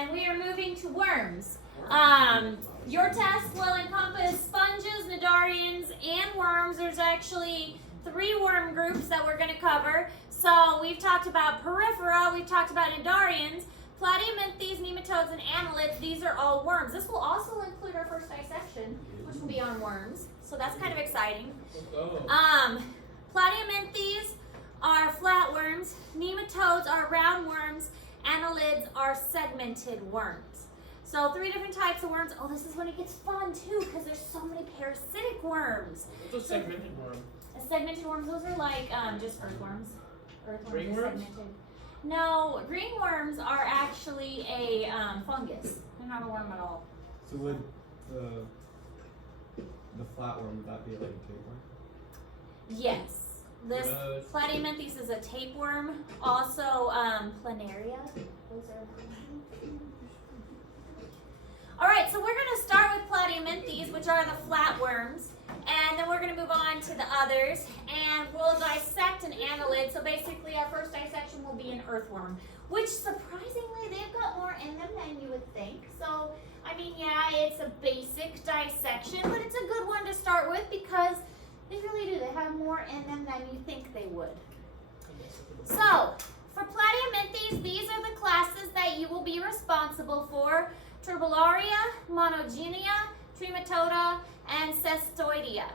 and we are moving to worms. Your test will encompass sponges, cnidarians, and worms. There's actually 3 worm groups that we're going to cover. So we've talked about porifera, we've talked about cnidarians, platyhelminthes, nematodes, and annelids. These are all worms. This will also include our first dissection, which will be on worms. So that's kind of exciting. Platyhelminthes are flatworms, nematodes are roundworms, annelids are segmented worms. So 3 different types of worms. Oh, this is when it gets fun too, because there's so many parasitic worms. What's a segmented worm? A segmented worms, those are like just earthworms. Earthworms Ringworms? are segmented. No, ringworms are actually a fungus. They're not a worm at all. So would the flatworm, would that be like a tapeworm? Yes. This platyhelminthes is a tapeworm. Also, planaria. Those are. All right, so we're going to start with platyhelminthes, which are the flatworms, and then we're going to move on to the others, and we'll dissect an annelid. So basically, our first dissection will be an earthworm, which surprisingly they've got more in them than you would think. So, I mean, yeah, it's a basic dissection, but it's a good one to start with because they really do. They have more in them than you think they would. So, for platyhelminthes, these are the classes that you will be responsible for: Turbellaria, Monogenea, Trematoda, and Cestoidea.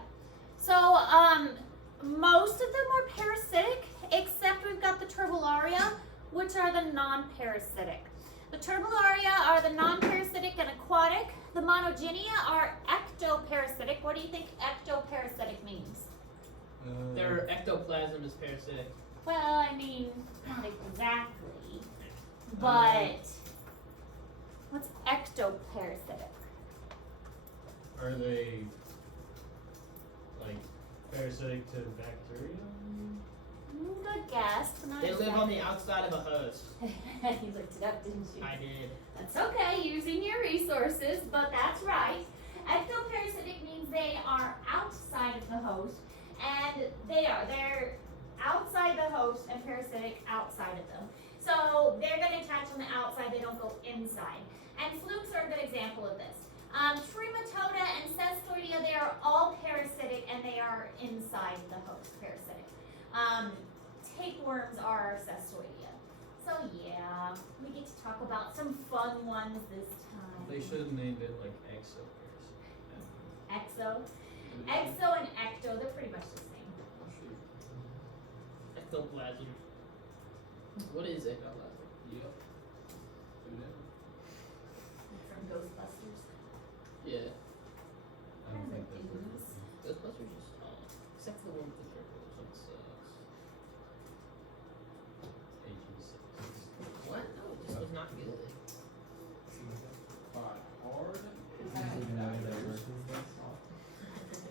So, most of them are parasitic, except we've got the Turbellaria, which are the non-parasitic. The Turbellaria are the non-parasitic and aquatic. The Monogenea are ectoparasitic. What do you think ectoparasitic means? Their ectoplasm is parasitic. Well, I mean, not exactly, but what's ectoparasitic? Are they like parasitic to bacteria? Good guess. But not They live exactly. on the outside of a host. You looked it up, didn't you? I did. That's okay, using your resources, but that's right. Ectoparasitic means they are outside of the host, and they're outside the host, and parasitic outside of them. So they're going to attach on the outside, they don't go inside. And flukes are a good example of this. Trematoda and Cestoidea, they are all parasitic, and they are inside the host, parasitic. Tapeworms are Cestoidea. So yeah, we get to talk about some fun ones this time. They should have named it like exo. Exo? Exo and ecto, they're pretty much the same. Ectoplasm. What is ectoplasm? Yep. From Ghostbusters. Yeah. I don't think that's what it Dudes. is. Ghostbusters is except for the one with the turtles. That sucks. What? No, it just was not good. Hard. Even though that works and stuff.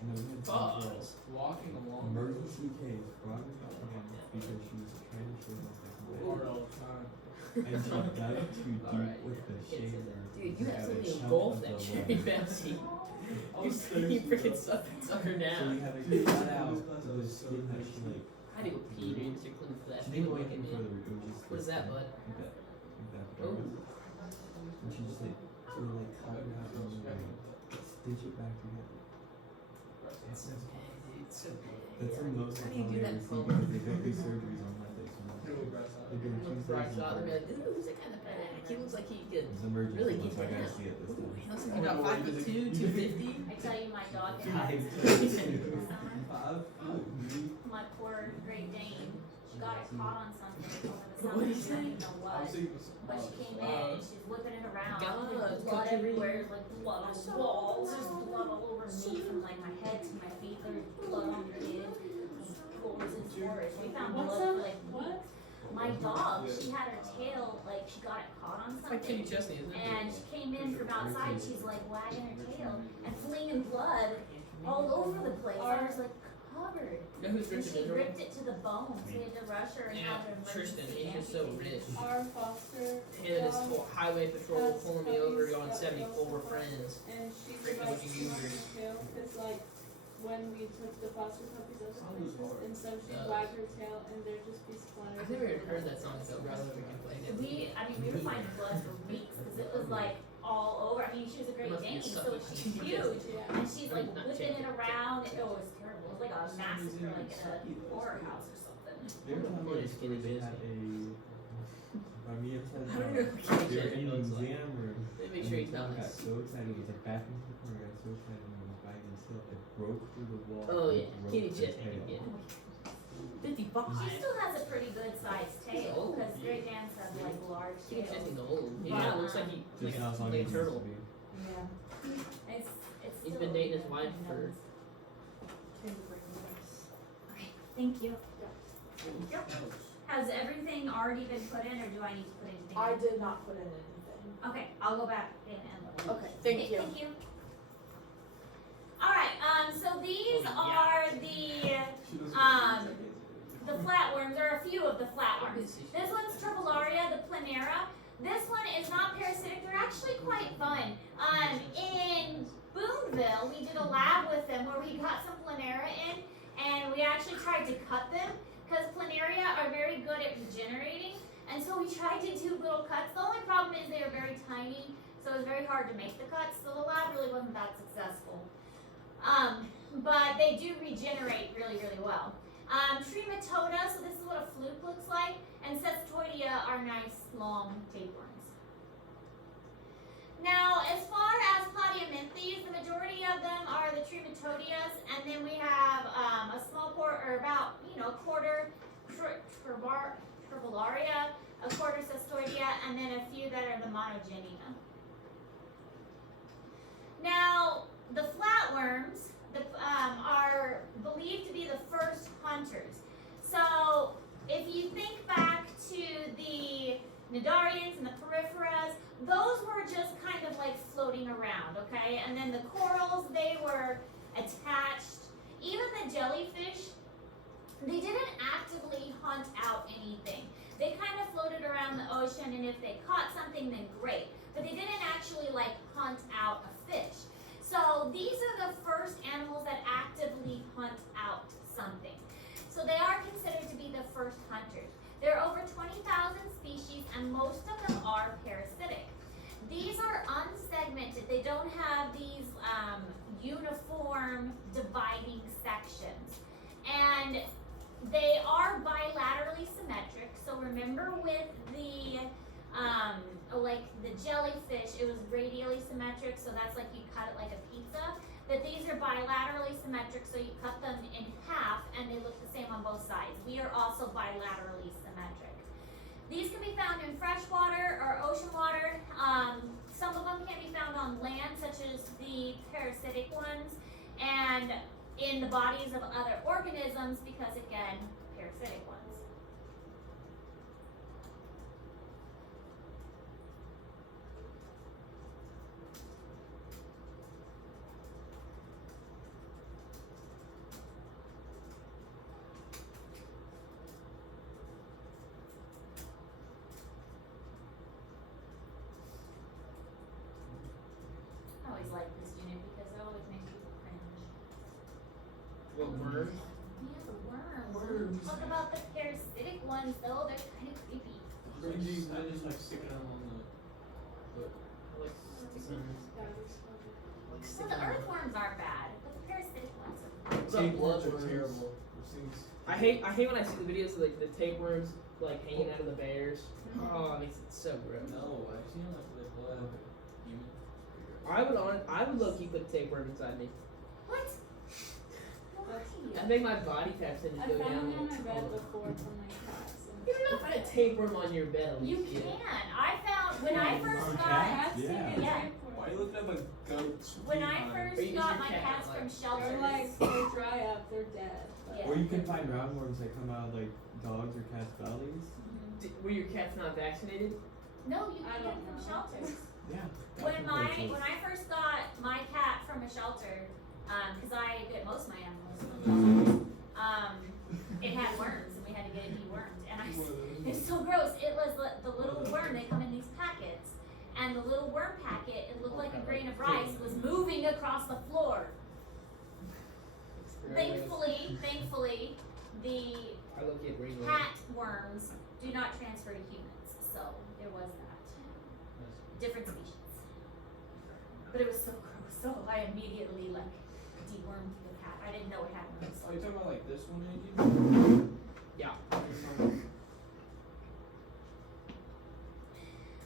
No, we had some girl, Pause. Walking along. emergency case, brought her to him because she was trying to shave off Hard her all the time. and she dug too deep Alright. with the shaver. Dude, you have Yeah, something the to chunk engulf of that the cherry lemon. Pepsi. I was You thirsty, freaking bro. suck her So down. you have to cut out the skin that she like. I do a pee, dude. So clean for that. She didn't go fucking anything man. further. It was just. What is that, bud? Like that. Like that. Oh. And she just like sort of like cut it out and like stitch it back together. That's the most How do you do that hilarious in thing because they don't do surgeries on Mondays. So they do Tuesdays Right and shot. They'll be like, Thursdays. ooh, who's that kind of fanatic? He looks like he could It's emergency, really so get I gotta down. see it this Ooh, time. he looks like he got 5'2", 250. I tell you, my dog Guys, had my poor Great Dane. She got it caught on something over the summer. What'd you I say? don't even know what. But she came in and she's whipping it around. God, There's blood everywhere. There's like blood on the walls. There's blood all over me from like my head to my feet. There's blood on the kid. Frozen forest. We found blood for like weeks. My dog, she had her tail, like she got it caught on It's like Kenny something. Chesney, isn't it? And she came in from outside. She's like wagging her tail and flinging blood all over the place. I was like covered. You know who's And rich she and ripped it to the bone. So we had to rush her and Yeah, have her Tristan. emergency He's just so amputated. rich. Our foster Him and his whole highway patrol pulling me over on That's 74 were friends. and she's Freaking like looking she users. tail because like when we took the foster puppies other places and so she Oh. wagged her tail and there'd just be splatters. I've never even heard that song, so rather we can play it. We were finding blood for weeks because it was like all over. I mean, she was a Great Must be Dane, so sucking. she's huge. Yeah. And she's like Not whipping it chicken. around. It was terrible. It was like a massacre, like in a horror house or something. They were telling me a story. They had a. Mia said I don't know they what were in the looks like. museum room. They make And sure the he son got tells. so excited. He was like back into the corner. Got so excited and was wagging his tail. It broke through the wall. Oh and yeah, broke kitty the chip. tail. Yeah. She 55. still has a pretty good sized tail old. because Great Danes have like large Kitty chip tails. is old. He But, kind of looks like he Just like how long a it used to turtle. be. Yeah. It's He's still been dating his good. wife for. Okay, thank you. Has everything already been put in, or do I need to put anything? I in? did not put in anything. Okay, I'll go back in and look. Okay, thank you. Thank you. All right. So these Oh, yeah. are the flatworms. There are a few of the flatworms. This one's Turbellaria, the planera. This one is not parasitic. They're actually quite fun. In Boonville, we did a lab with them where we got some planera in, and we actually tried to cut them because planaria are very good at regenerating. And so we tried to do little cuts. The only problem is they are very tiny, so it was very hard to make the cuts. So the lab really wasn't that successful. But they do regenerate really, really well. Trematoda, so this is what a fluke looks like, and Cestoidea are nice, long tapeworms. Now, as far as Platyhelminthes, the majority of them are the Trematodias, and then we have a small quarter, or about, a quarter Turbellaria, a quarter Cestoidea, and then a few that are the Monogenia. Now, the flatworms are believed to be the first hunters. So, if you think back to the Cnidarians and the Porphyras, those were just kind of like floating around, okay? And then the corals, they were attached. Even the jellyfish, they didn't actively hunt out anything. They kind of floated around the ocean, and if they caught something, then great. But they didn't actually like hunt out a fish. So these are the first animals that actively hunt out something. So they are considered to be the first hunters. There are over 20,000 species, and most of them are parasitic. These are unsegmented. They don't have these uniform dividing sections. And they are bilaterally symmetric. So remember with the like the jellyfish, it was radially symmetric, so that's like you cut it like a pizza. But these are bilaterally symmetric, so you cut them in half and they look the same on both sides. We are also bilaterally symmetric. These can be found in freshwater or ocean water. Some of them can be found on land, such as the parasitic ones, and in the bodies of other organisms, because again, parasitic ones. I always like this unit because it always makes people cringe. What worm? Yeah, the worms. Worms. Talk about the parasitic ones though, they're kind of creepy. I just like sticking them on the. I like sticking. Well, the earthworms aren't bad, but the parasitic ones are What's up, bloodworms? Terrible. Those things. I hate when I see the videos of like the tapeworms like hanging out of the bears. Oh, it makes it so gross. No, I've seen like the blood of a human. I would low key put a tapeworm inside me. What? I Why? think my body temp's gonna I go found down. one on my bed before from my cats. You don't know how to tapeworm on your bed. At You least, can. I found when I first On got cats? Cats Yeah. take a Yeah. tapeworm. Why are you looking at my goats? when I Are first you got using my cat, cats like- from They're shelters. like, they dry up, they're dead. But Yeah. Or you can find roundworms that come out of like dogs or cats' bellies. Mhm. Were your cats not vaccinated? No, you I can get don't them from know. shelters. Yeah. When I first got my cat from a shelter, because I get most of my animals from shelters, it had worms and we had to get it dewormed. And it's so gross. It was the little worm. They come in these packets, and the little worm packet, it looked like a grain of rice, was moving across the floor. Thankfully, the I look at ring cat worms do not transfer to humans, so there was that. Different species. so I immediately like dewormed the cat. I didn't know it had one. Are you talking about like this one, Angie? Yeah.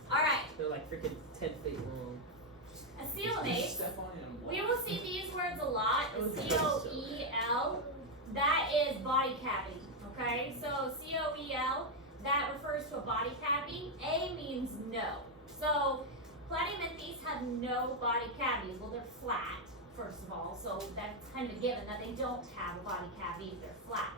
Alright, They're like freaking 10 feet long. a coelnate. Step on it and walk. We will see these words a lot. C-O-E-L, that is body cavity, okay? So C-O-E-L, that refers to a body cavity. A means no. So Platyhelminthes have no body cavities. Well, they're flat, first of all, so that's kind of a given that they don't have a body cavity if they're flat.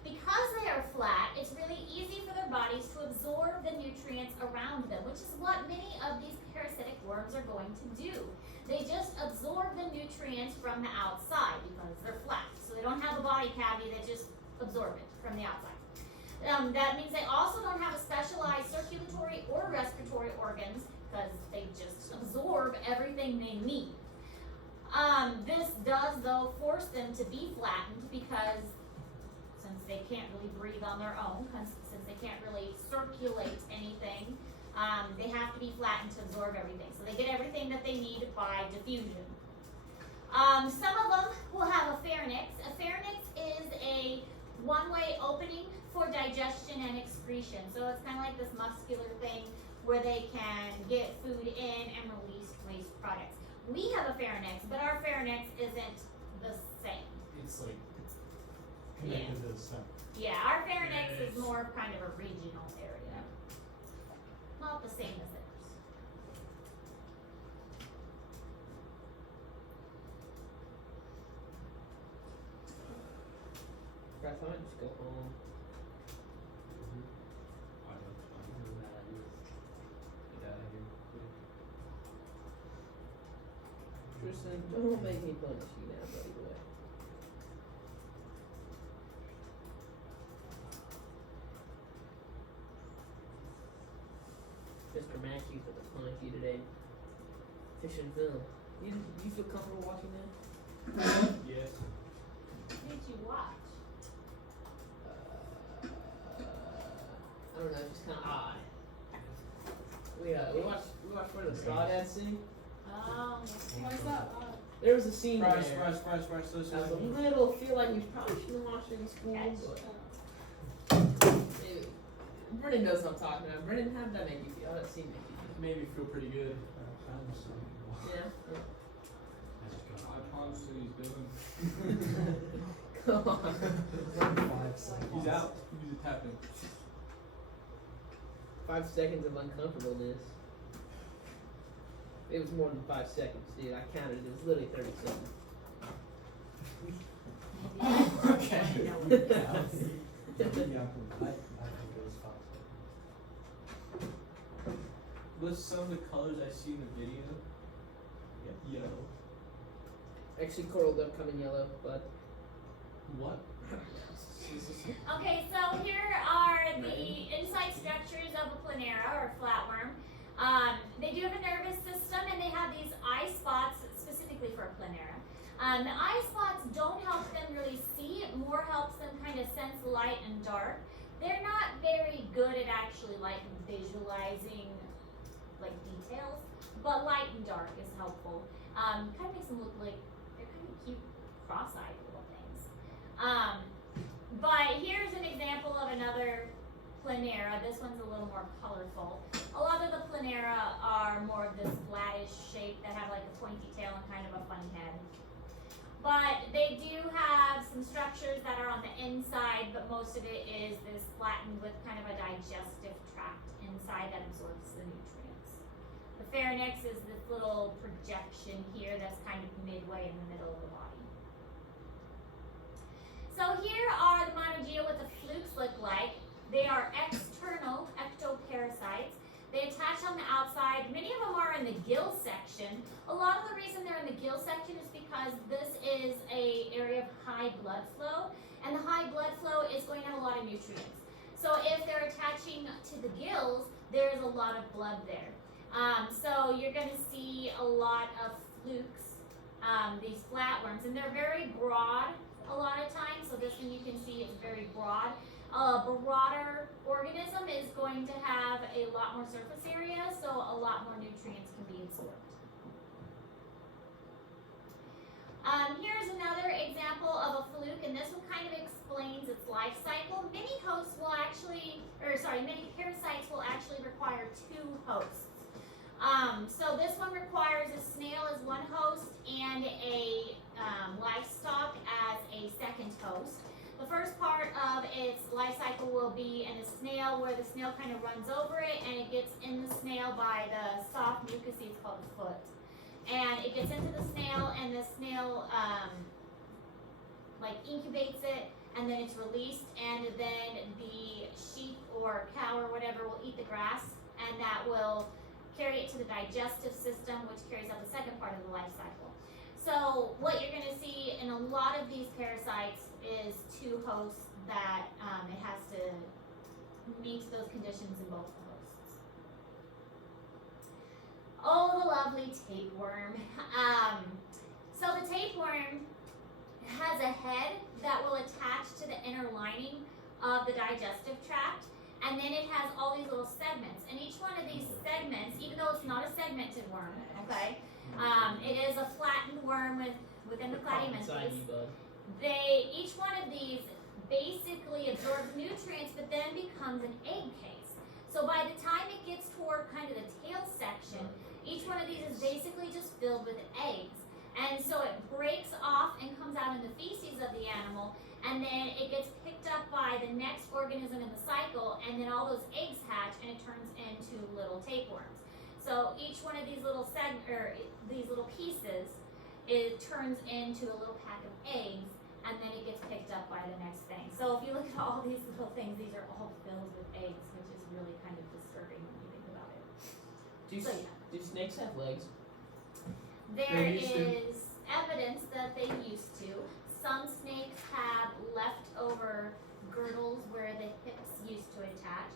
Because they are flat, it's really easy for their bodies to absorb the nutrients around them, which is what many of these parasitic worms are going to do. They just absorb the nutrients from the outside because they're flat. So they don't have a body cavity, they just absorb it from the outside. That means they also don't have a specialized circulatory or respiratory organs because they just absorb everything they need. This does, though, force them to be flattened because since they can't really breathe on their own, since they can't really circulate anything, they have to be flattened to absorb everything. So they get everything that they need by diffusion. Some of them will have a pharynx. A pharynx is a one-way opening for digestion and excretion. So it's kind of like this muscular thing where they can get food in and release waste products. We have a pharynx, but our pharynx isn't the same. It's like connected to the stomach. Yeah, our pharynx is more of kind of a regional area. Not the same as theirs. Guys, I might just go home. I don't know that idea. Get out of here quick. Tristan, don't make me punch you now, buddy boy. Mr. Mackey's with a punch you today. Fish and film. You feel comfortable watching that? Yes. What did you watch? I don't know, it's just kind of odd. We watched where the Crawdads sing. Oh, Why is that odd? There was a scene Fresh, there. fresh, fresh, fresh. I was a little feel like we probably shouldn't have watched it in school, Catch. but maybe. Brennan knows what I'm talking about. Brennan, how did that make you feel? How did that scene make you It made me feel pretty good. feel? Yeah. I promise you he's doing. Come on. 5 seconds. He's out. He's just tapping. 5 seconds of uncomfortableness. It was more than 5 seconds, dude. I counted. It was literally 30 seconds. Okay. I think it was 5 seconds. What's some of the colors I see in the video? Yeah. Yellow. Actually, coral up coming yellow, but What? Okay, so here are the inside structures of a planera or flatworm. They do have a nervous system and they have these eye spots specifically for a planera. The eye spots don't help them really see, it more helps them kind of sense light and dark. They're not very good at actually like visualizing like details, but light and dark is helpful. Kind of makes them look like they're kind of cute cross-eyed little things. But here's an example of another planera. This one's a little more colorful. A lot of the planera are more of this flattish shape that have like a pointy tail and kind of a funny head. But they do have some structures that are on the inside, but most of it is this flattened with kind of a digestive tract inside that absorbs the nutrients. The pharynx is this little projection here that's kind of midway in the middle of the body. So here are the monogea, what the flukes look like. They are external ectoparasites. They attach on the outside. Many of them are in the gill section. A lot of the reason they're in the gill section is because this is an area of high blood flow, and the high blood flow is going to have a lot of nutrients. So if they're attaching to the gills, there's a lot of blood there. So you're going to see a lot of flukes, these flatworms, and they're very broad a lot of times. So this one you can see it's very broad. A broader organism is going to have a lot more surface area, so a lot more nutrients can be absorbed. Here's another example of a fluke, and this one kind of explains its life cycle. Many parasites will actually require 2 hosts. So this one requires a snail as one host and a livestock as a second host. The first part of its life cycle will be in a snail, where the snail kind of runs over it, and it gets in the snail by the soft mucousy, it's called the foot. And it gets into the snail, and the snail incubates it, and then it's released, and then the sheep or cow or whatever will eat the grass, and that will carry it to the digestive system, which carries out the second part of the life cycle. So what you're going to see in a lot of these parasites is 2 hosts that it has to meet those conditions in both the hosts. Oh, the lovely tapeworm. So the tapeworm has a head that will attach to the inner lining of the digestive tract, and then it has all these little segments, and each one of these segments, even though it's not a segmented worm, okay, it is a flattened worm within the Platyhelminthes. Each one of these basically absorbs nutrients, but then becomes an egg case. So by the time it gets toward kind of the tail section, each one of these is basically just filled with eggs. And so it breaks off and comes out in the feces of the animal, and then it gets picked up by the next organism in the cycle, and then all those eggs hatch, and it turns into little tapeworms. So each one of these little these little pieces, it turns into a little pack of eggs, and then it gets picked up by the next thing. So if you look at all these little things, these are all filled with eggs, which is really kind of disturbing when you think about it. Do snakes have legs? There is evidence that they used to. Some snakes have leftover girdles where the hips used to attach.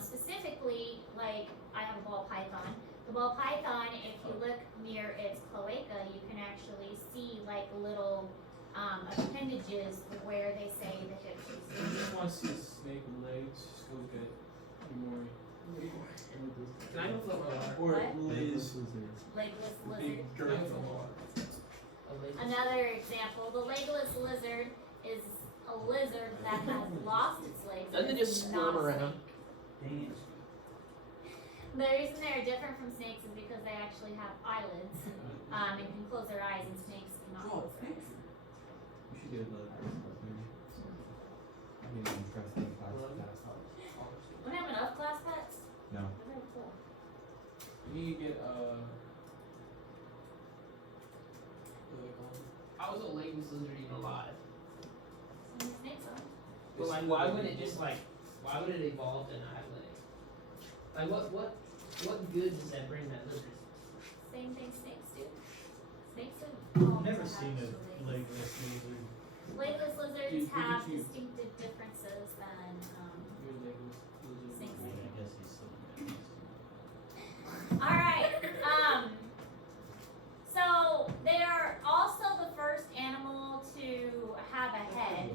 Specifically, like I have a ball python. The ball python, if you look near its cloaca, you can actually see like little appendages where they say the hips used to I just want to see a snake with legs. Just go get more. Can I go float my water? Or What? Liz. legless The lizard. big girth of water. A leg? Another example, the legless lizard is a lizard that has lost its legs. Doesn't it It's just not squirm a around? snake. The reason they're different from snakes is because they actually have eyelids and can close their eyes, and snakes cannot close their eyes. You should get another class maybe. I mean, interesting class. We don't have enough class pets? No. We're very full. You need to get what do they call them? How is a legless lizard even alive? So many snakes are. But like, why would it evolve to not have legs? Like, what good does that bring that lizard? Same thing snakes do. Snakes have I've never seen a legless lizard. Legless lizards Dude, look have at you. distinctive differences than Your legless lizard. snakes. I mean, I guess he's still good. Alright, so they are also the first animal to have a head.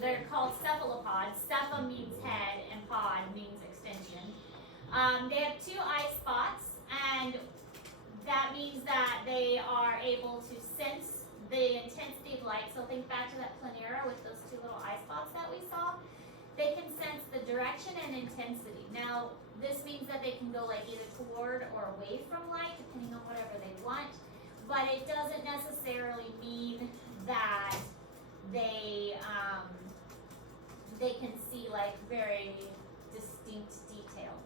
They're called cephalopods. Cepha means head and pod means extension. They have 2 eye spots, and that means that they are able to sense the intensity of light. So think back to that planera with those 2 little eye spots that we saw. They can sense the direction and intensity. Now, this means that they can go like either toward or away from light, depending on whatever they want. But it doesn't necessarily mean that they can see like very distinct details.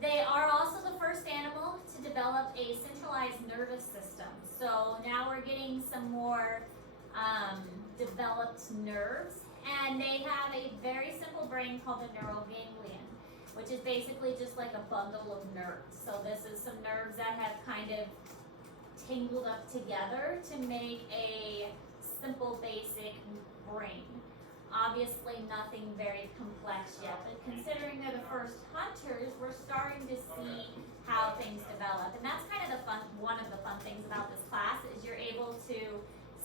They are also the first animal to develop a centralized nervous system. So now we're getting some more developed nerves, and they have a very simple brain called the neural ganglion, which is basically just like a bundle of nerves. So this is some nerves that have kind of tangled up together to make a simple, basic brain. Obviously nothing very complex yet, but considering they're the first hunters, we're starting to see how things develop. And that's kind of one of the fun things about this class is you're able to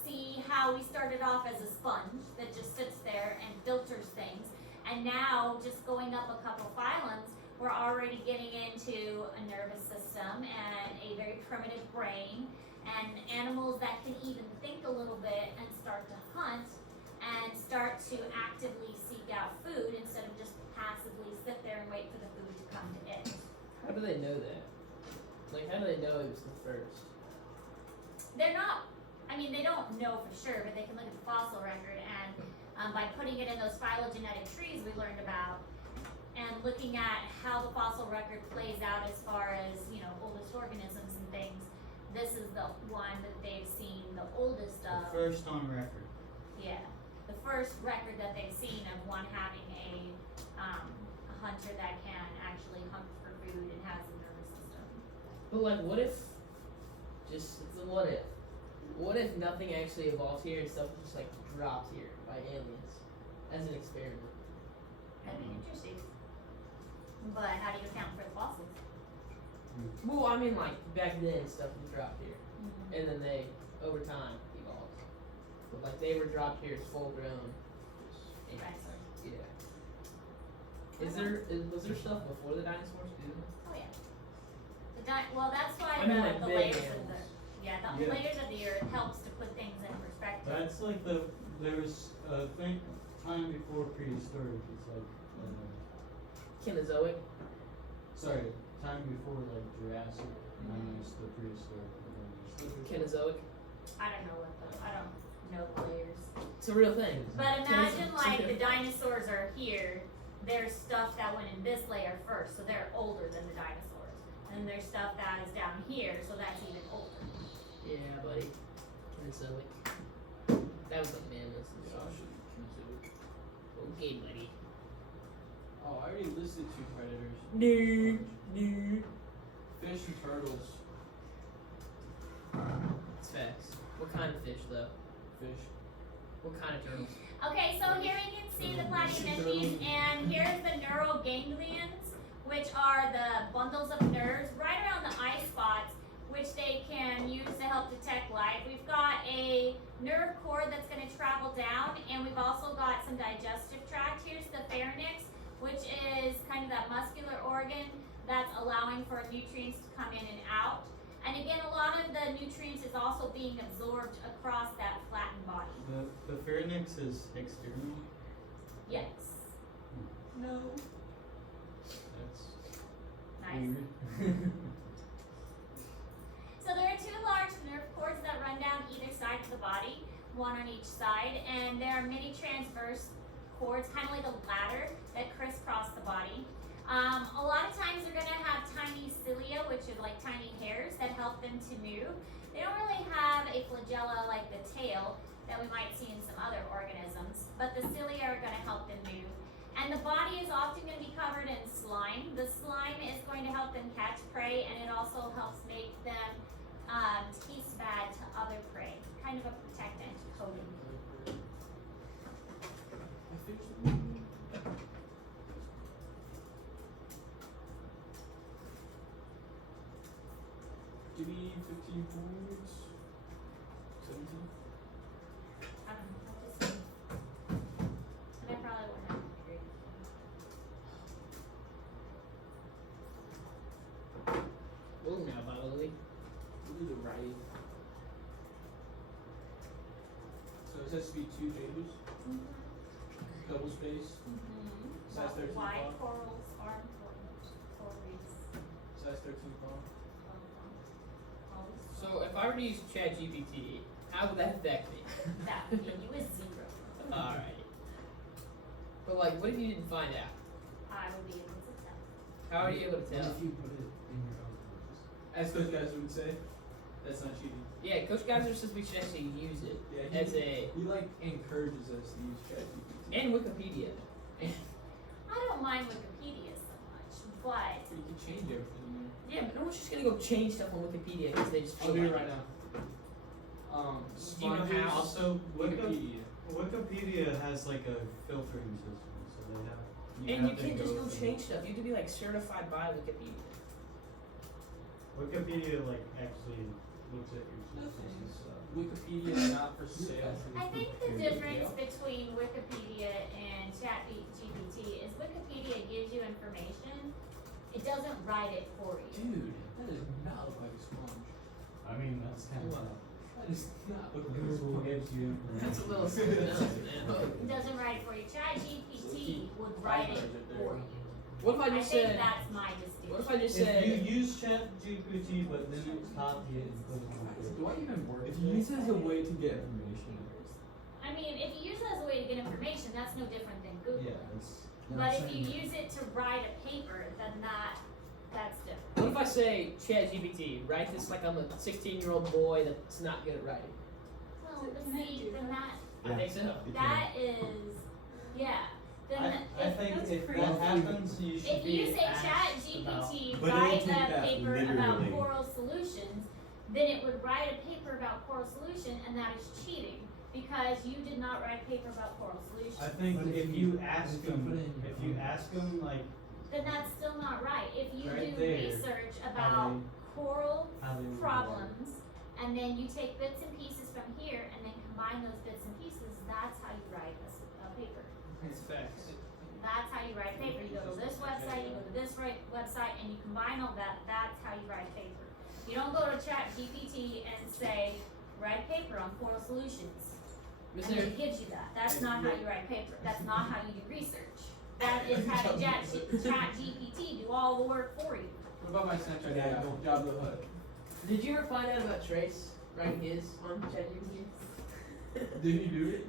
see how we started off as a sponge that just sits there and filters things. And now, just going up a couple phylums, we're already getting into a nervous system and a very primitive brain, and animals that can even think a little bit and start to hunt and start to actively seek out food instead of just passively sit there and wait for the food to come to it. How do they know that? Like, how do they know it was the first? They're not, I mean, they don't know for sure, but they can look at the fossil record, and by putting it in those phylogenetic trees we learned about, and looking at how the fossil record plays out as far as, you know, oldest organisms and things, this is the one that they've seen the oldest The of. first on record. Yeah, the first record that they've seen of one having a hunter that can actually hunt for food and has a nervous system. But like, what if? Just it's a what if. What if nothing actually evolved here and stuff just like dropped here by aliens as an experiment? That'd be interesting. But how do you account for the fossils? Well, I mean, like back then stuff was dropped here, and then they over time evolved. But like they were dropped here as full grown. Dinosaurs. Yeah. Was there stuff before the dinosaurs too? Oh yeah. Well, that's why I mean, like, the big layers of animals. the Yeah. layers of the earth helps to put things in perspective. That's like there was a thing time before prehistoric. It's like Kenozoic. sorry, time before like Jurassic minus the prehistoric. Kenozoic. I don't know I don't know the layers. It's a real thing. But imagine Kenozoic. like the dinosaurs are here. There's stuff that went in this layer first, so they're older than the dinosaurs. And there's stuff that is down here, so that's even older. Yeah, buddy. Kenozoic. That was like mammoths and stuff. Okay, buddy. Oh, I already listed 2 predators. No. Fish and turtles. It's facts. What kind of fish though? Fish. What kind of turtles? Okay, so here we can see the Platyhelminthes, and here's the neural ganglions, which are the bundles of nerves right around the eye spots, which they can use to help detect light. We've got a nerve cord that's going to travel down, and we've also got some digestive tract. Here's the pharynx, which is kind of that muscular organ that's allowing for nutrients to come in and out. And again, a lot of the nutrients is also being absorbed across that flattened body. The pharynx is external. Yes. No. That's Nice. weird. So there are 2 large nerve cords that run down either side of the body, one on each side, and there are many transverse cords, kind of like a ladder, that crisscross the body. A lot of times they're going to have tiny cilia, which are like tiny hairs that help them to move. They don't really have a flagella like the tail that we might see in some other organisms, but the cilia are going to help them move. And the body is often going to be covered in slime. The slime is going to help them catch prey, and it also helps make them taste bad to other prey, kind of a protectant coating. Give me 15 points. 17. I don't know, I'll just, and I probably wouldn't have to agree. Oh, now, Baba Louie. We'll do the right. So it has to be 2 pages. Double space. Size 13 Wide font. corals are important for reefs. Size 13 font. So if I were to use ChatGPT, how would that affect me? That would give you a 0. Alright. But like, what if you didn't find out? I would be able to tell. How are you able to What tell? if you put it in your own words? As those guys would say, that's not cheating. Yeah, Coach Geyser says we should actually use it Yeah, as a he like encourages us to use ChatGPT. and Wikipedia. I don't mind Wikipedia so much, but You can change everything in there. Yeah, but no one's just gonna go change stuff on Wikipedia because they just I'll feel do it like right now. Do you know Sponges, how? also Wikipedia. Wikipedia has like a filtering system, so they have. And you have to can't just go through- change stuff. You have to be like certified by Wikipedia. Wikipedia like actually looks at your systems and stuff. Wikipedia is not for sale. I think the difference between Wikipedia and ChatGPT is Wikipedia gives you information, doesn't write it for you. Dude, that does not look like a sponge. I mean, that's kind of That does not look like a Google sponge. gives you That's a information. little something else, man. It doesn't write it for you. ChatGPT would write it for you. What if I I just think said? that's my distinction. What if I just If said? you use ChatGPT, but then you copy it and put it on Do I even work? If you use it as a way to get information, I mean, if you use it as a way to get information, that's no different than Google. Yeah, that's. But if you use it to write a paper, then that's different. What if I say, ChatGPT, write this like I'm a 16-year-old boy that's not good at writing? Well, but see, then I think so. that is, yeah. Then I think that's if crazy. that happens, you should if be you say asked about. ChatGPT But it write will take a that paper about literally. coral solutions, then it would write a paper about coral solution, and that is cheating because you did not write a paper about coral solution. I think But if if you you- ask if you them, put it in your if you phone. ask them like Then that's still not right. If you Right do there, research how about coral how they would problems, and then you take bits and pieces from here, and then combine those bits and pieces, that's how you write a paper. It's facts. That's how you write a paper. You go to this website, you go to this website, and you combine all that. That's how you write a paper. You don't go to ChatGPT and say, write a paper on coral solutions. And Mr. it gives you that. That's not how you write a paper. That's not how you do research. That is having ChatGPT do all the work for you. What about my Snapchat Yeah. guy, Job the Hut? Did you ever find out about Trace writing his on ChatGPT? Did he do it?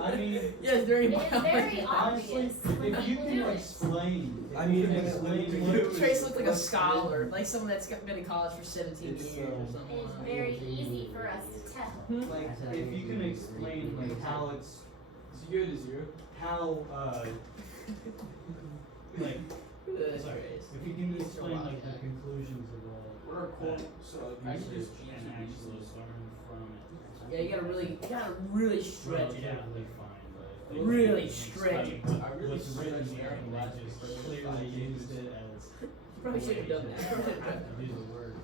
I mean, Yes, during It is very biology. honestly, obvious when if you people can do it. explain, I mean, if you can when explain it- what Trace looked like a scholar, like someone that's been in college for 17 It's, years or something. It is like very easy for us to tell. like if you can explain like how it's So you go to 0. how like that. sorry, Trace. if you can explain like the conclusions of all What are quotes of research usage and actually learn from it. Yeah, you gotta really stretch it out. Relatively fine, but if they Really can stretch explain it. I really what's written stretched there out and the they last just paper. clearly used it as You probably should have done that. to do the work.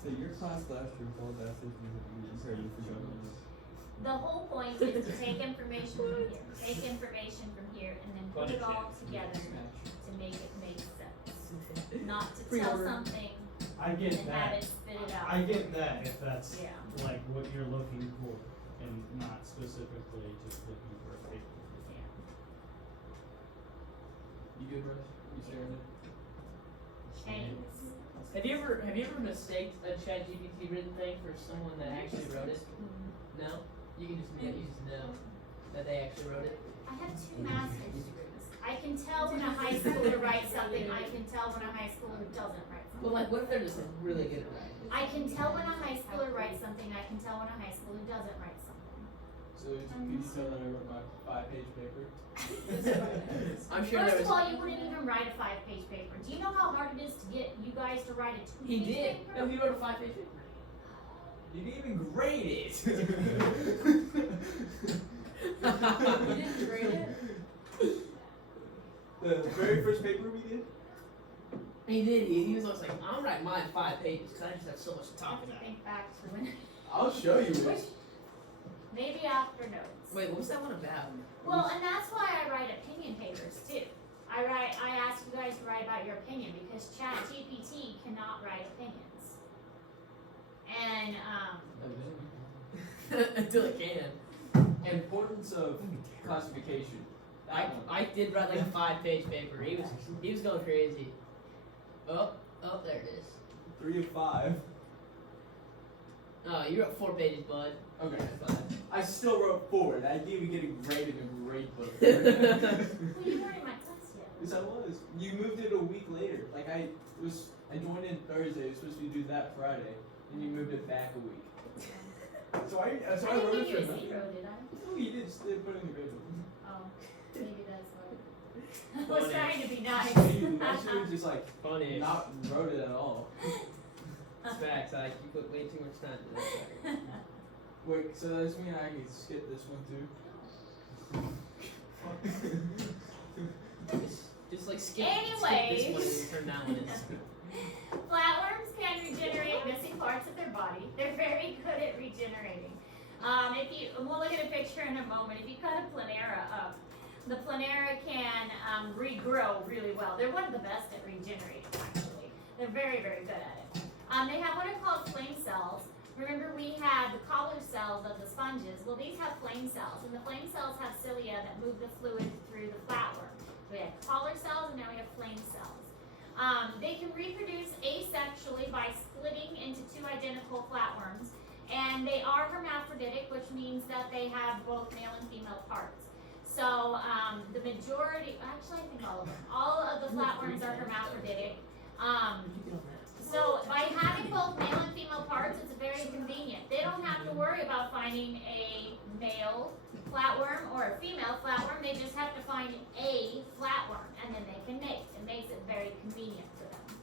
So your class last year called that if you prepared for government. The whole point is to take information from here, take information from here, and then put it all together to make it make sense. Not to tell Pre-order. something I and get have that. it spit it out. I get that if that's Yeah. like what you're looking for and not specifically just looking for a paper. Yeah. You good, Russ? You staring at Anyways. Have you ever mistaked a ChatGPT written thing for someone that actually wrote it? No? You can just know that they actually wrote it? I have 2 master's degrees. I can tell when a high schooler writes something. I can tell when a high schooler doesn't write something. But like, what if they're just like, really good at writing? I can tell when a high schooler writes something. I can tell when a high schooler doesn't write something. So can you tell that I wrote my 5-page paper? I'm sure First there of was. all, you wouldn't even write a 5-page paper. Do you know how hard it is to get you guys to write a 2-page He did. paper? No, he wrote a 5-page paper. You didn't even grade it. You didn't grade it? The very first paper we did? He did. He was always like, I'm writing mine 5 pages because I just have so much to I talk have to about. think back to when. I'll show you it. Maybe after notes. Wait, what was that one about? Well, and that's why I write opinion papers too. I ask you guys to write about your opinion because ChatGPT cannot write opinions. And Until it can. Importance of classification. I did write like a 5-page paper. He was going crazy. Oh, there it is. 3 of 5. Oh, you wrote 4 pages, bud. Okay. That's fine. I still wrote 4, and I didn't even get a grade in a grade book. well, you weren't in my class yet. Yes, I was. You moved it a week later. Like I joined in Thursday. It was supposed to be due that Friday, and you moved it back a week. So I I wrote didn't it give you for a nothing. 0, did I? No, you did. Just didn't put it in the grade book. Oh, maybe that's why. I was trying to be nice. I should have just like Funny. not wrote it at all. It's facts. You put way too much time to that. Wait, so does this mean I can skip this one too? Just like skip Anyways. this one and turn that one in. Flatworms can regenerate missing parts of their body. They're very good at regenerating. We'll look at a picture in a moment. If you cut a planera up, the planera Planera can regrow really well. They're one of the best at regenerating, actually. They're very, very good at it. They have what are called flame cells. Remember we had the collar cells of the sponges. Well, these have flame cells, and the flame cells have cilia that move the fluid through the flatworm. We have collar cells, and now we have flame cells. They can reproduce asexually by splitting into two identical flatworms, and they are hermaphroditic, which means that they have both male and female parts. So the majority, actually I think all of the flatworms are hermaphroditic. So by having both male and female parts, it's very convenient. They don't have to worry about finding a male flatworm or a female flatworm. They just have to find a flatworm, and then they can mate. It makes it very convenient for them.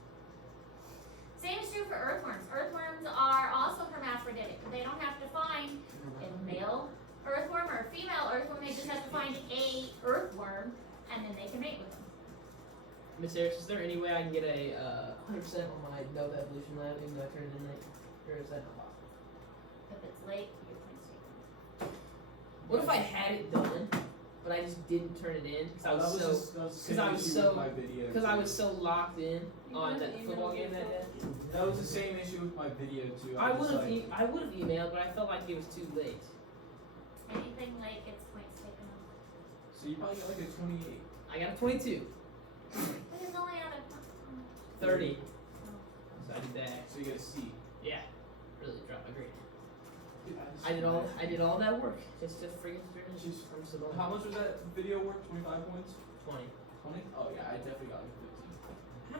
Same is true for earthworms. Earthworms are also hermaphroditic. They don't have to find a male earthworm or a female earthworm. They just have to find a earthworm, and then they can mate with them. Miss Harris, is there any way I can get a 100% on my Nova Evolution Lab even though I turned it in late? Or is that not possible? If it's late, you're taken. What if I had it done, but I just didn't turn it in because I was so locked in on that football game that day? That was the same issue with my video too. I was would have like, I would have emailed, but I felt like it was too late. Anything late gets points taken off. so you probably got like a 28. I got a 22, But it's only out of 30. So I did that. So you get a C. Yeah, really dropped my grade. Dude, I did all that work just to freaking finish. Just- I'm so How much was that video worth? 25 points? 20. 20? Oh yeah, I definitely got like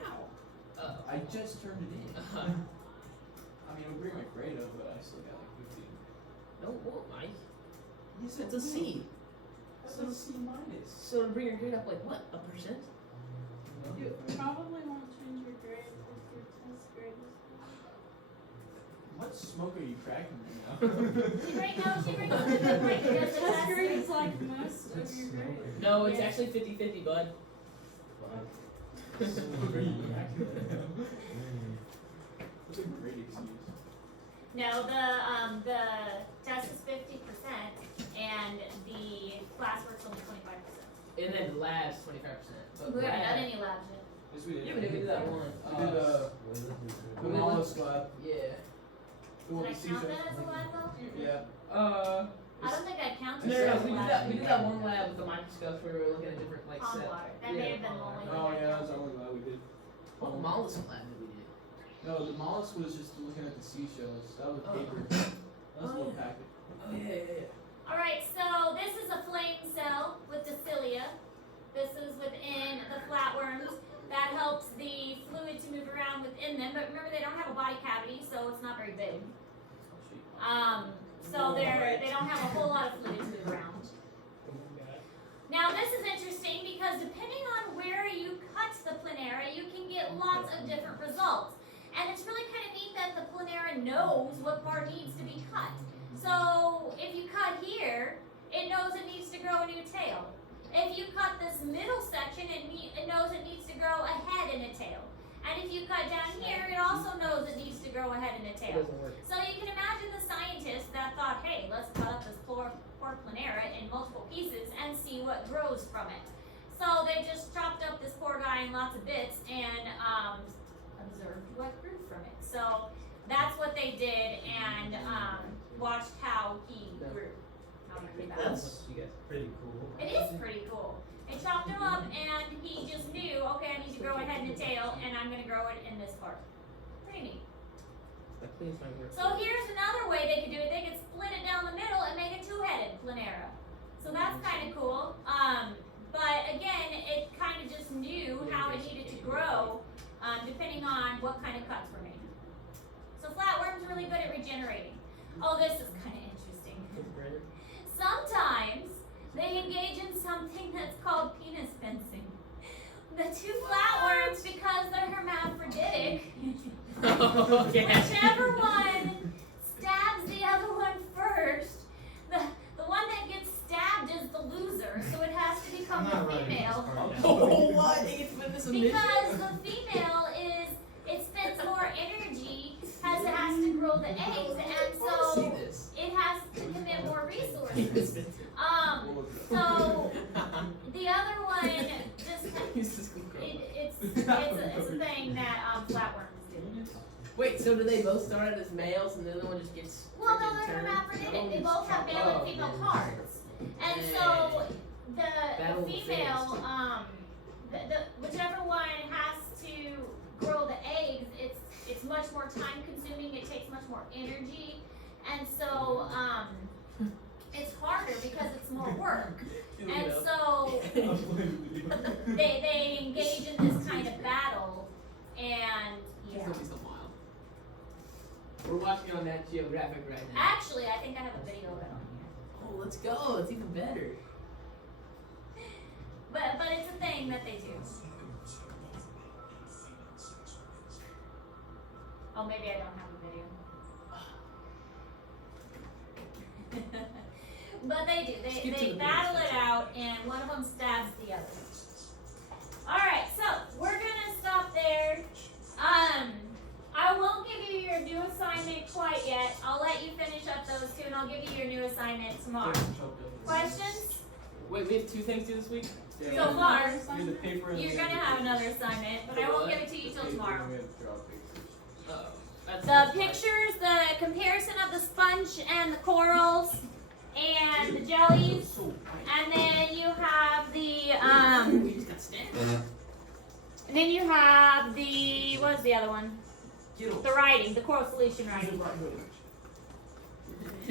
15. How? I just turned it in. I mean, it'll bring my grade up, but I still got like 15. No, what, Mike? Yes, It's a C. That's a C minus. So to bring your grade up, like what? A percent? You probably won't change your grade if your test grade is What smoke are you cracking right now? She brings up a good point because the test test grade is like most of your grade. No, it's Yeah. actually 50-50, bud. What smoke are you cracking right now? That's a great excuse. No, the test is 50% and the classwork's only 25%. And then labs 25%. But We haven't done lab- any labs yet. Yes, we did. Yeah, we did that one. We did the mollusk lab. Yeah. The one Did I with count seashells. that as a lab though? Yeah. I don't think I counted No, it no, as a we did lab. that. We did that one lab with the microscopes where we were looking at different like Pond cells. water. That may have been the only one. Oh I yeah, that was counted. the only lab we did. What mollusk lab did we do? No, the mollusk was just looking at the seashells. That was Oh. paper. That was a little yeah. packet. Oh yeah. Alright, so this is a flame cell with the cilia. This is within the flatworms. That helps the fluid to move around within them. But remember, they don't have a body cavity, so it's not very big. So they don't have a whole lot of fluid to move around. Now this is interesting because depending on where you cut the planera, you can get lots of different results. And it's really kind of neat that the planera knows what part needs to be cut. So if you cut here, it knows it needs to grow a new tail. If you cut this middle section, it knows it needs to grow a head and a tail. And if you cut down here, it also knows it needs to grow a head and a It tail. doesn't work. So you can imagine the scientist that thought, hey, let's cut up this poor planera in multiple pieces and see what grows from it. So they just chopped up this poor guy in lots of bits and observed what grew from it. So that's what they did and watched how he grew. How he came out. That's you guys. Pretty cool. It is pretty cool. They chopped him up and he just knew, okay, I need to grow a head and a tail and I'm going to grow it in this part. Pretty neat. That cleans my work. So here's another way they could do it. They could split it down the middle and make a two-headed planera. So that's kind of cool. But again, it kind of just knew how it needed to grow depending on what kind of cuts were made. So flatworms are really good at regenerating. Oh, this is kind of interesting. Sometimes they engage in something that's called penis fencing. The two flatworms, because they're hermaphroditic, Okay. whichever one stabs the other one first, the one that gets stabbed is the loser, so it has to become I'm not the running this female. part now. Oh, what? They get to put this in this. Because the female it spends more energy because it has to grow the eggs, and See so this. it has to commit more resources. Penis fencing. So the other so do they both start out as males and the other one just gets? Well, no, freaking they're turned? hermaphroditic. They both have male and female parts. And so Battle the of female, whichever one has to grow the eggs, it's much more time consuming. It takes much more energy, and so it's harder because it's more work. And so they engage in this kind of battle, and It's yeah. gonna be so wild. We're watching on Nat Geographic right now. Actually, I think I have a video of it on here. Oh, let's go. It's even better. But it's a thing that they do. Oh, maybe I don't have a video. But they do. Skip to They the battle video. it out, and one of them stabs the other. All right, so we're gonna stop there. I won't give you your new assignment quite yet. I'll let you finish up those two, and I'll give you your new assignment tomorrow. Questions? Wait, we have 2 things to do this week? So far, Do the paper and you're the gonna have another assignment, but I won't give it to you till tomorrow. Uh-oh. That's The pictures, the comparison of the sponge and the corals, and the jellies, and then you have the We just got stabbed. and then you have the what was the other one? Get 'em. The writing, the coral solution writing. Right, right.